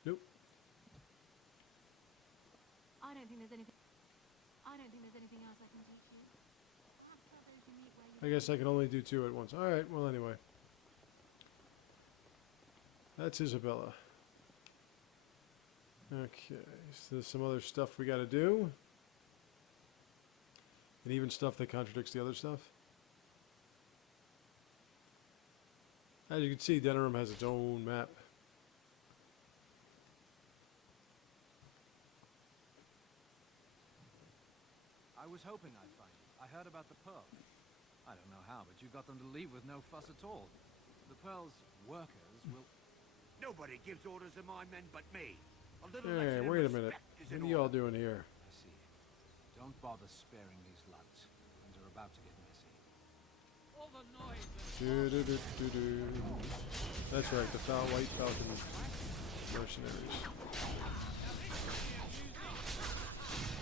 Nope. I don't think there's anything else I can do for you. Perhaps others you meet where you I guess I can only do 2 at once. Alright, well anyway. That's Isabella. Okay, so there's some other stuff we gotta do. And even stuff that contradicts the other stuff. As you can see, Denerim has its own map. I was hoping I'd find you. I heard about the Pearl. I don't know how, but you got them to leave with no fuss at all. The Pearl's workers will... Nobody gives orders to my men but me. A little Hey, lesson in wait a minute. respect is What in are y'all order. doing here? I see. Don't bother sparing these lads. Things are about to get messy. All the noise Do-do-do-do-do. That's right, the White Falcon mercenaries.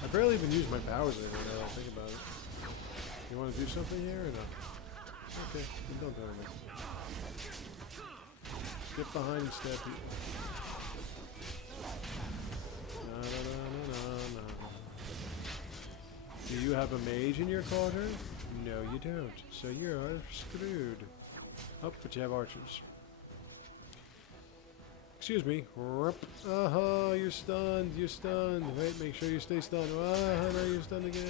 I barely even use my powers anymore now that I think about it. You want to do something here or no? Okay, then don't do anything. Get behind and stab people. Na, na, na, na, na. Do you have a mage in your quarter? No, you don't. So you're screwed. Oh, but you have archers. Excuse me. Uh-huh, you're stunned. You're stunned. Wait, make sure you stay stunned. Ah, now you're stunned again.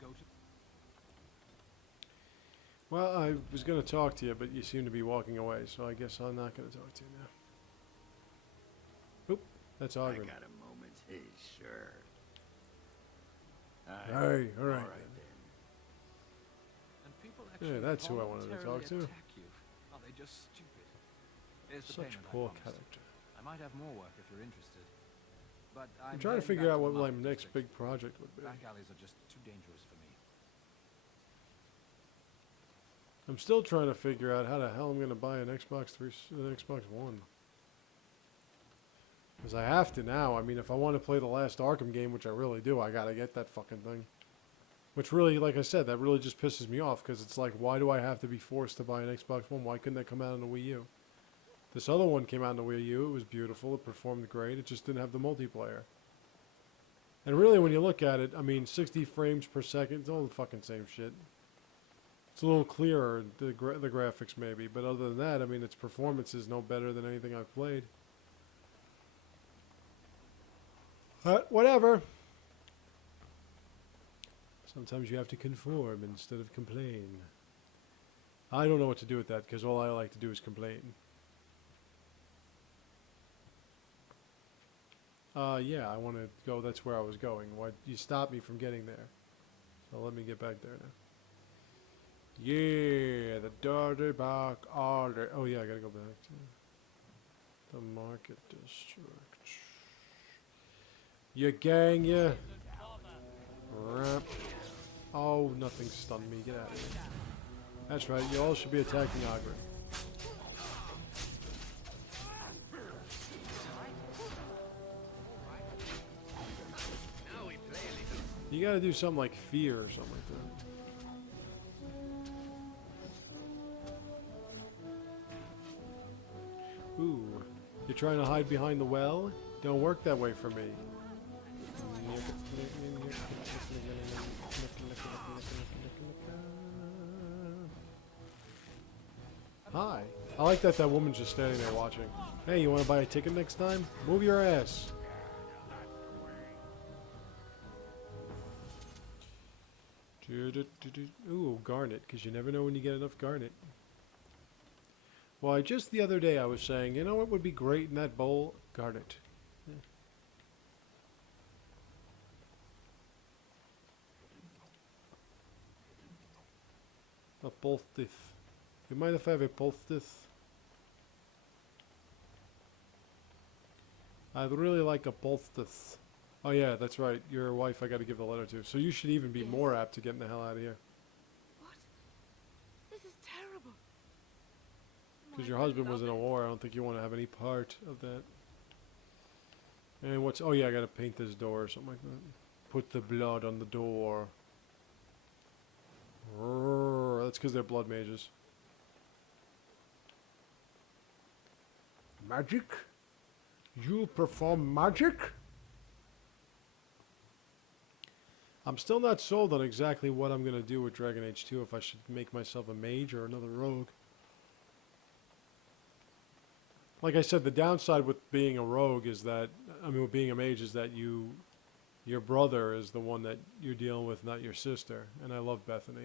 Go to... Well, I was going to talk to you, but you seem to be walking away, so I guess I'm not going to talk to you now. Oop, that's I Ogren. got a moment, sure. Hey, all right. then. And people Yeah, actually that's who I wanted to talk to. attack you. Are they just stupid? Here's the Such payment I poor promised. character. I might have more work if you're interested. But I'm trying to heading figure back out to what the my Market next District. big project would be. Back alleys are just too dangerous for me. I'm still trying to figure out how the hell I'm going to buy an Xbox One. Because I have to now. I mean, if I want to play the last Arkham game, which I really do, I got to get that fucking thing. Which really, like I said, that really just pisses me off. Because it's like, why do I have to be forced to buy an Xbox One? Why couldn't that come out on the Wii U? This other one came out on the Wii U. It was beautiful. It performed great. It just didn't have the multiplayer. And really, when you look at it, I mean, 60 frames per second, it's all the fucking same shit. It's a little clearer, the graphics maybe, but other than that, I mean, its performance is no better than anything I've played. Whatever. Sometimes you have to conform instead of complain. I don't know what to do with that, because all I like to do is complain. Yeah, I want to go, that's where I was going. Why you stopped me from getting there? So let me get back there now. Yeah, the daughter back order. Oh yeah, I gotta go back to the Market District. You gang, ya. Rap. Oh, nothing stunned me. Get out of here. That's right. You all should be attacking Ogren. You gotta do something like fear or something like that. Ooh, you're trying to hide behind the well? Don't work that way for me. Hi. I like that woman's just standing there watching. Hey, you want to buy a ticket next time? Move your ass. Ooh, garnet, because you never know when you get enough garnet. Well, just the other day I was saying, you know what would be great in that bowl? Garnet. Yeah. A poultice. You mind if I have a poultice? I'd really like a poultice. Oh yeah, that's right. Your wife I gotta give the letter to. So you should even be more apt to getting the hell out of here. What? This is terrible. Because your husband was in a war, I don't think you want to have any part of that. And what's... Oh yeah, I gotta paint this door or something like that. Put the blood on the door. That's because they're blood mages. Magic? You perform magic? I'm still not sold on exactly what I'm going to do with Dragon Age 2, if I should make myself a mage or another rogue. Like I said, the downside with being a rogue is that, I mean with being a mage, is that your brother is the one that you're dealing with, not your sister. And I love Bethany.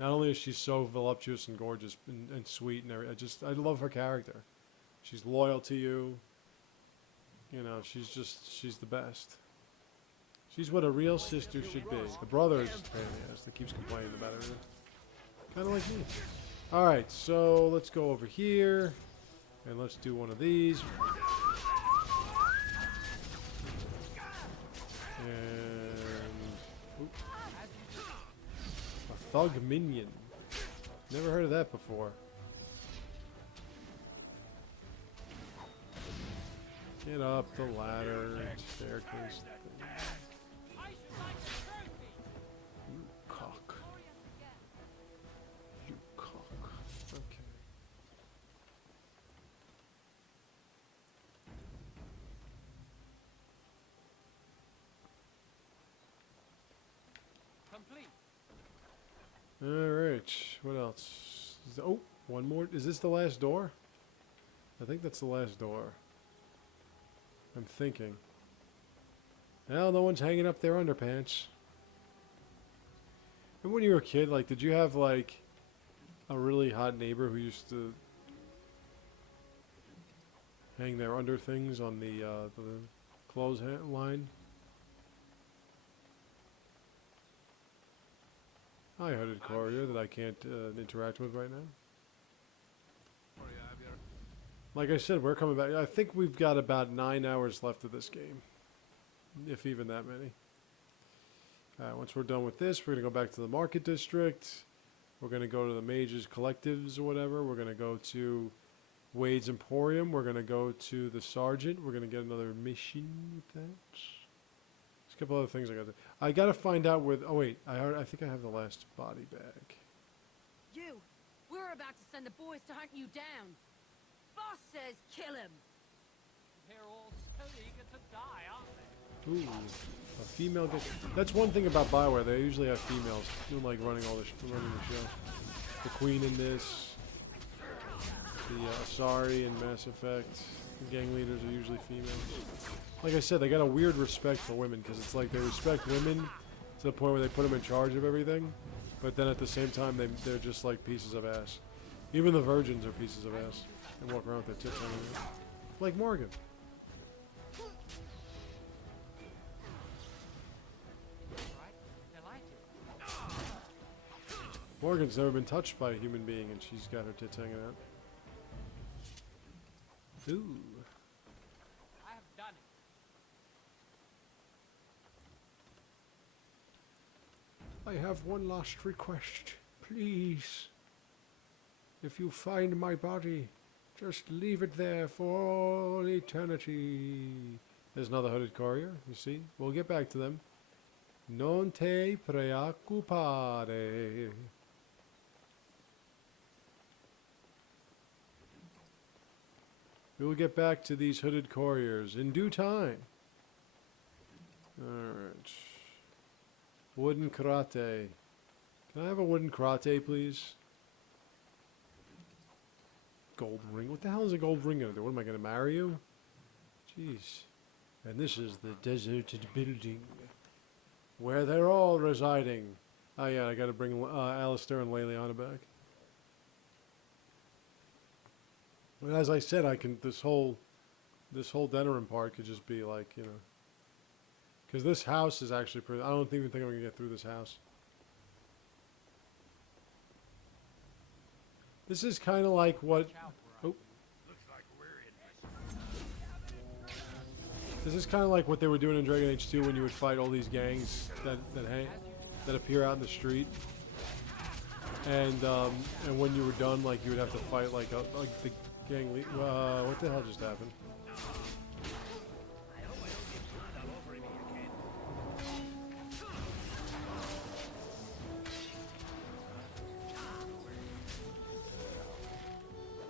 Not only is she so voluptuous and gorgeous and sweet and everything, I love her character. She's loyal to you. You know, she's the best. She's what a real sister should be. The brother is just a pain in the ass that keeps complaining about everything. Kind of like me. Alright, so let's go over here. And let's do one of these. And... Oop. A thug minion. Never heard of that before. Get up the ladder, staircase. You cock. You cock. Okay. Complete. Alright, what else? Oh, one more. Is this the last door? I think that's the last door. I'm thinking. Well, no one's hanging up their underpants. Remember when you were a kid, like, did you have, like, a really hot neighbor who used to hang their under things on the clothes line? Hi, hooded courier that I can't interact with right now. Like I said, we're coming back. I think we've got about 9 hours left of this game. If even that many. Once we're done with this, we're going to go back to the market district. We're going to go to the mages collectives or whatever. We're going to go to Wade's Emporium. We're going to go to the sergeant. We're going to get another mission with that. There's a couple other things I got to do. I got to find out with... Oh, wait. I think I have the last body bag. You! We're about to send the boys to hunt you down. Boss says kill him. They're all so eager to die, aren't they? Ooh, a female gets... That's one thing about BioWare. They usually have females doing, like, running the show. The Queen in this. The Asari in Mass Effect. The gang leaders are usually females. Like I said, they got a weird respect for women, because it's like they respect women to the point where they put them in charge of everything, but then at the same time, they're just like pieces of ass. Even the virgins are pieces of ass. They walk around with their tits hanging out. Like Morgan. Morgan's never been touched by a human being, and she's got her tits hanging out. Ooh. I have done it. I have one last request. Please. If you find my body, just leave it there for all eternity. There's another hooded courier, you see? We'll get back to them. Non te preoccupare. We will get back to these hooded couriers in due time. Alright. Wooden karate. Can I have a wooden karate, please? gold ring. What the hell is a gold ring gonna do? What am I gonna marry you? Jeez. And this is the deserted building where they're all residing. Oh yeah, I gotta bring Alistair and Leliana back. And as I said, I can this whole Denerim part could just be like, you know, because this house is actually pretty. I don't even think I'm gonna get through this house. This is kind of like what. Oh. This is kind of like what they were doing in Dragon Age 2 when you would fight all these gangs that appear out in the street, and when you were done, like you would have to fight like the gang lead. What the hell just happened?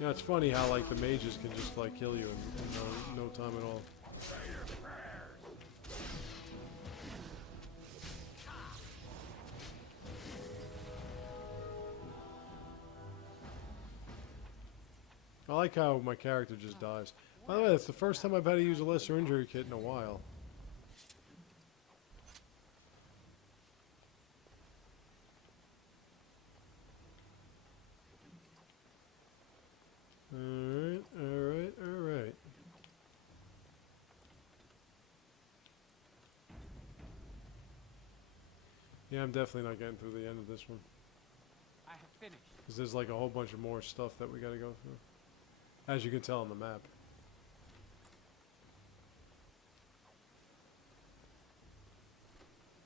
Yeah, it's funny how like the mages can just like kill you in no time at all. I like how my character just dies. By the way, that's the first time I've had to use a lesser injury kit in a while. Alright, alright, alright. Yeah, I'm definitely not getting through the end of this one. I have finished. Because there's like a whole bunch of more stuff that we gotta go through. As you can tell on the map.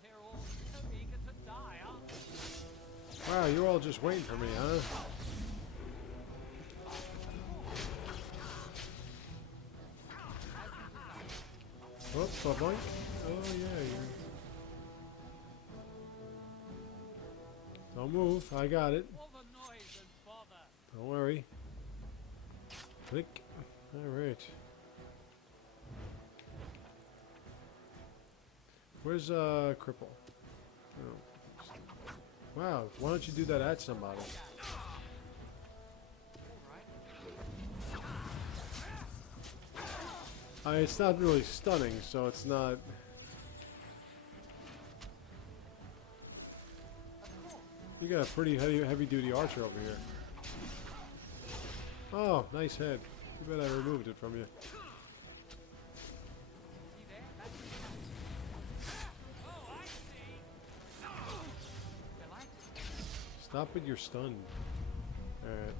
They're all so eager to die, aren't they? Wow, you're all just waiting for me, huh? Whoop, boink. Oh yeah, you. Don't move, I got it. All the noise and bother. Don't worry. Click. Alright. Where's Cripple? Oh. Wow, why don't you do that at somebody? It's not really stunning, so it's not. You got a pretty heavy duty archer over here. Oh, nice head. Too bad I removed it from you. Stop with your stun. Alright.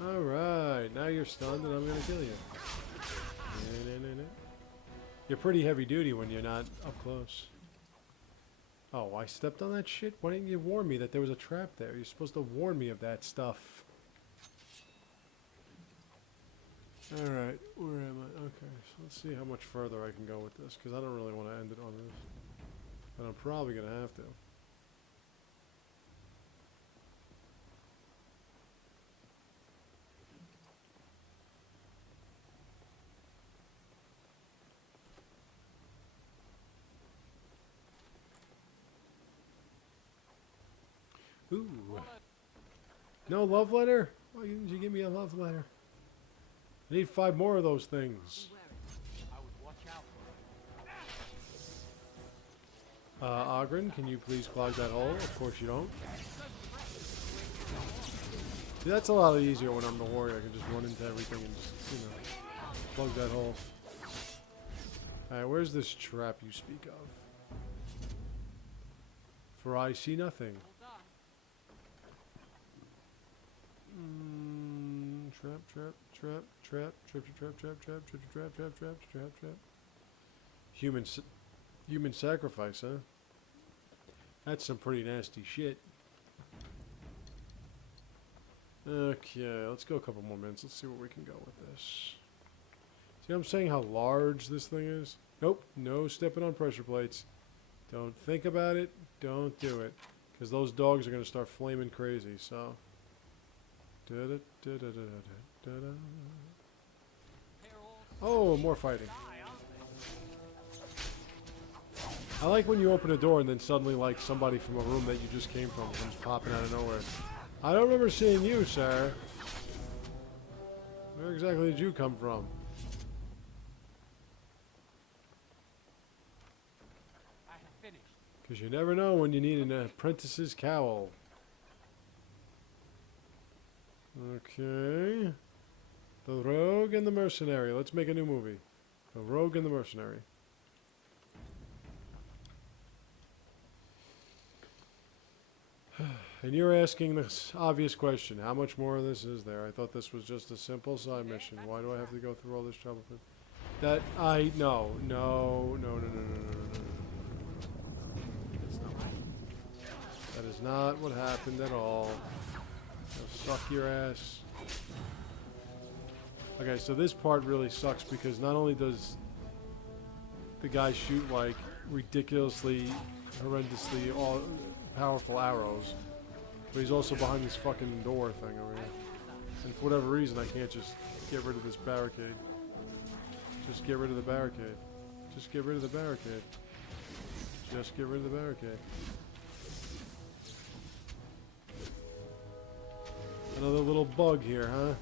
Alright, now you're stunned and I'm gonna kill you. No. You're pretty heavy duty when you're not up close. Oh, I stepped on that shit? Why didn't you warn me that there was a trap there? You're supposed to warn me of that stuff. Alright, where am I? Okay, so let's see how much further I can go with this, because I don't really want to end it on this. But I'm probably going to have to. Ooh. No love letter? Why didn't you give me a love letter? I need 5 more of those things. Ogren, can you please clog that hole? Of course you don't. See, that's a lot easier when I'm the warrior. I can just run into everything and just, you know, plug that hole. Alright, where's this trap you speak of? For I see nothing. Trap. Human sacrifice, huh? That's some pretty nasty shit. Okay, let's go a couple more minutes. Let's see where we can go with this. See what I'm saying, how large this thing is? Nope, no stepping on pressure plates. Don't think about it. Don't do it. Because those dogs are going to start flaming crazy, so... Oh, more fighting. I like when you open a door and then suddenly, like, somebody from a room that you just came from comes popping out of nowhere. I don't remember seeing you, sir. Where exactly did you come from? I have finished. Because you never know when you need an apprentice's cowl. Okay. The Rogue and the Mercenary. Let's make a new movie. The Rogue and the Mercenary. And you're asking this obvious question. How much more of this is there? I thought this was just a simple side mission. Why do I have to go through all this trouble for that? No. That is not what happened at all. Suck your ass. Okay, so this part really sucks because not only does the guy shoot like ridiculously, horrendously powerful arrows, but he's also behind this fucking door thing over here. And for whatever reason, I can't just get rid of this barricade. Just get rid of the barricade. Just get rid of the barricade. Just get rid of the barricade. Another little bug here, huh?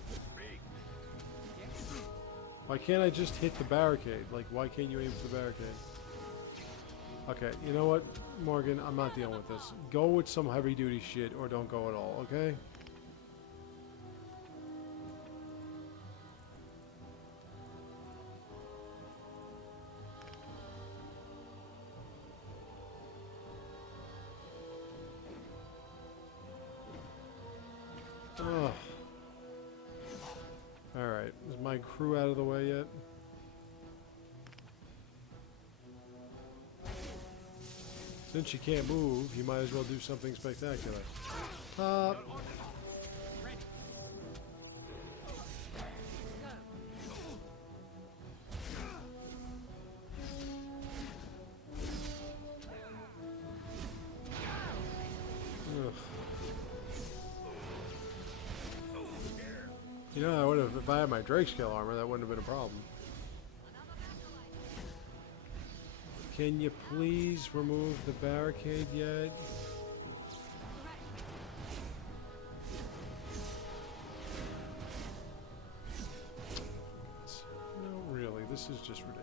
Why can't I just hit the barricade? Like, why can't you aim for the barricade? Okay, you know what, Morgan? I'm not dealing with this. Go with some heavy-duty shit or don't go at all, okay? Ugh. Alright, is my crew out of the way yet? Since you can't move, you might as well do something spectacular. Ugh. You know, I would have, if I had my Drake scale armor, that wouldn't have been a problem. Can you please remove the barricade yet? No, really, this is just ridiculous.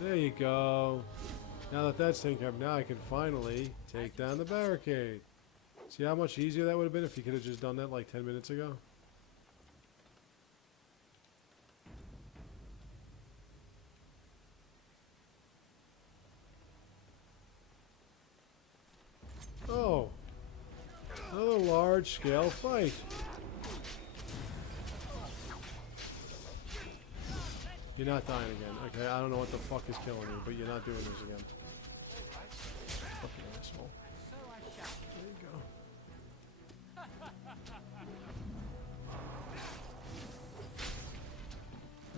There you go. Now that that's taken care of, now I can finally take down the barricade. See how much easier that would have been if you could have just done that like 10 minutes ago? Oh. Another large-scale fight. You're not dying again. Okay, I don't know what the fuck is killing you, but you're not doing this again. Fucking asshole. There you go.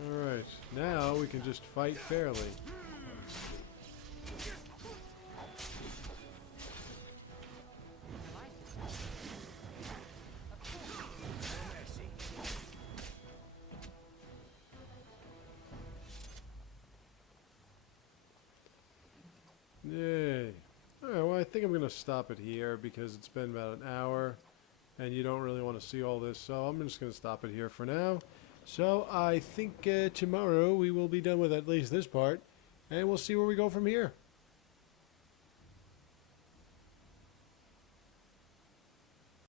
Alright, now we can just fight fairly. Yay. Alright, well I think I'm going to stop it here because it's been about an hour and you don't really want to see all this, so I'm just going to stop it here for now. So I think tomorrow we will be done with at least this part and we'll see where we go from here.